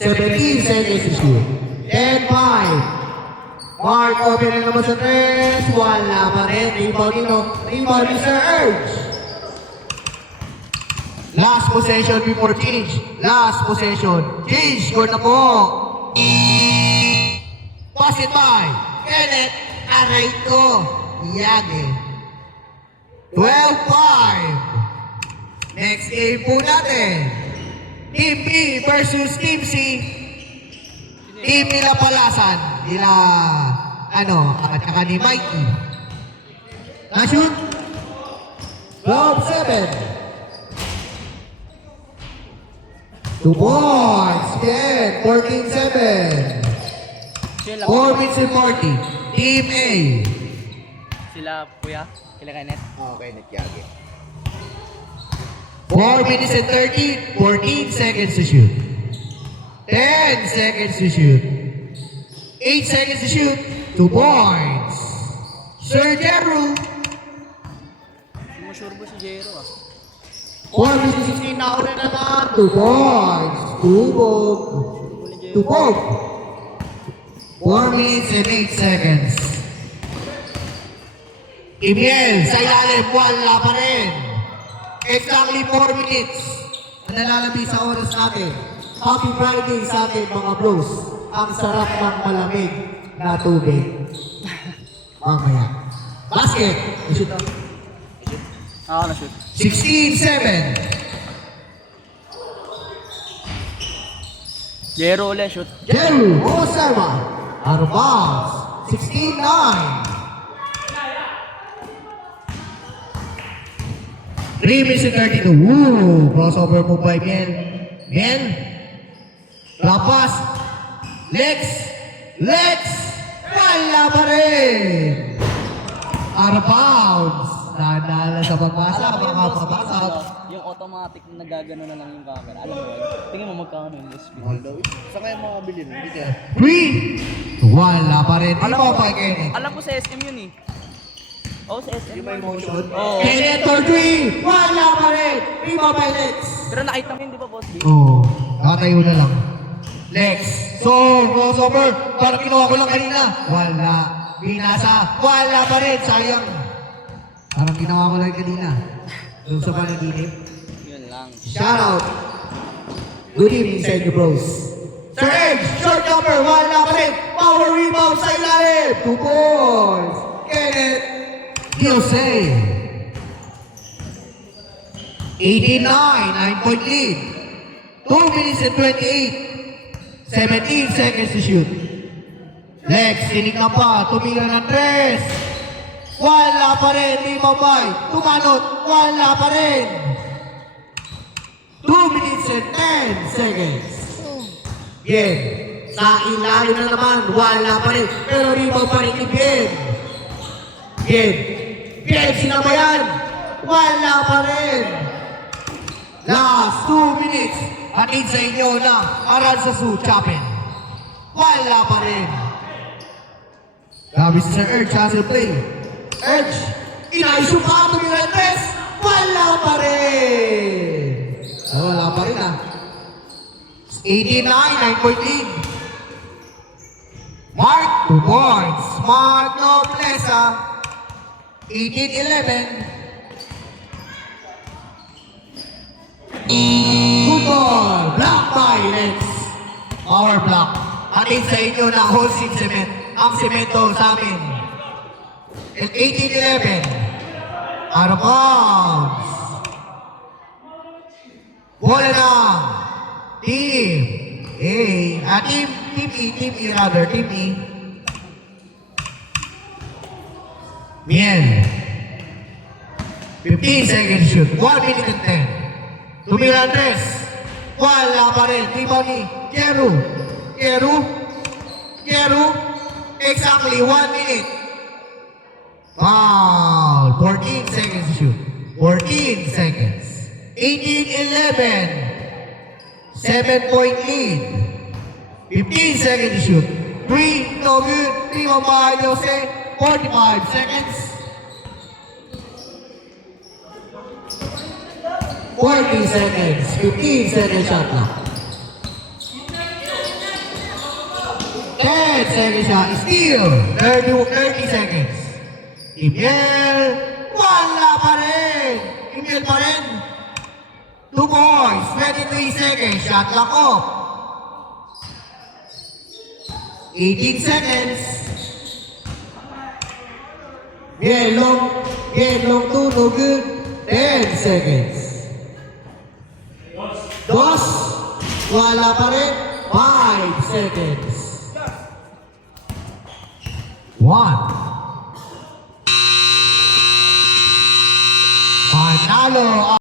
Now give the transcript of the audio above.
17 seconds to shoot. 10-5. Mark open na naman sa 3. Wala pa rin. Rebound nito. Rebound ni Sir Urge. Last possession before change. Last possession. Change. Score na po. Pass it by. Kenneth. Aray ko. Yagi. 12-5. Next game po natin. Team B versus Team C. Team nila Palasan. Nila, at saka ni Mikey. Na-shoot. 12-7. 2 points. Again, 14-7. 4 minutes and 40. Team A. Sila, kuya? Kila Kenneth? Kenneth Yagi. 4 minutes and 14 seconds to shoot. 10 seconds to shoot. 8 seconds to shoot. 2 points. Sir Jeru. Sumusure ba si Jero 4 minutes and 16 na ako na naman. 2 points. 2 points. 4 minutes and 8 seconds. Imiel, sa ilalim, wala pa rin. Exactly 4 minutes. Ang nalalabi sa oras natin. Happy Friday sa atin mga bros. Ang sarap ng malamig na tubig. Mamaya. Basket. Shoot up. Na-shoot. 16-7. Jero ulit, shoot. Jeru Osama. Out of bounds. 16-9. 3 minutes and 32. Woo! Crossover move by Miel. Miel. Lapas. Legs. Wala pa rin. Out of bounds. Nadala sa pagpasa. Makapapasok. Yung automatic na nagagano na lang yung camera. Alam mo yun? Tingin mo magkano yung speed. Saan kaya makabili? Hindi kaya. 3. Wala pa rin. Iba pa Kenneth. Alam ko sa SM yun eh. Oo, sa SM. Yung may motion? Oo. Kenneth or 3. Wala pa rin. Iba pa Lex. Pero nakita mo yun, di ba, boss? Oo. Nakatayo na lang. Lex. So, crossover. Parang kinuha ko lang kanina. Wala. Binasa. Wala pa rin. Sayang. Parang ginawa ko lang kanina. Doon sa panaginip. Yun lang. Shout out. Good evening sa inyo, bros. Sir Edge, short jumper, wala pa rin. Power rebound sa ilalim. 2 points. Kenneth Jose. 89, 9-point lead. 2 minutes and 28. 17 seconds to shoot. Lex, tinignan pa. Tumira ng 3. Wala pa rin, Limabay. Tumanot, wala pa rin. 2 minutes and 10 seconds. Bien. Sa ilalim na naman, wala pa rin. Pero rebound pa rin ni Bien. Bien, sinabayan. Wala pa rin. Last 2 minutes. Hatid sa inyo na Aranzazu Chapel. Wala pa rin. Grabe si Sir Urge, hustle play. Edge, inaisyo pa ito ni Rendes. Wala pa rin. Wala pa rin 89, 9-point lead. Mark, 2 points. Mark Noblesa. 18-11. Good ball. Block by Rex. Power block. Atin sa inyo na wholesale cement. Ang semento sa amin. At 18-11. Out of bounds. Bola na. Team A. Team E rather. Team E. Miel. 15 seconds shoot. 1 minute and 10. Tumira Andres. Wala pa rin. Team ni Keru. Exactly 1 minute. Foul. 14 seconds to shoot. 14 seconds. 18-11. 7-point lead. 15 seconds to shoot. 3, no good. 3 by Jose. 45 seconds. 40 seconds. 15 seconds shot clock. 10 seconds siya. Steal. 30 seconds. Imiel. Wala pa rin. Imiel pa rin. 2 points. 23 seconds. Shot clock off. 18 seconds. Yellow 2, no good. 10 seconds. Dos. Wala pa rin. 5 seconds. 1.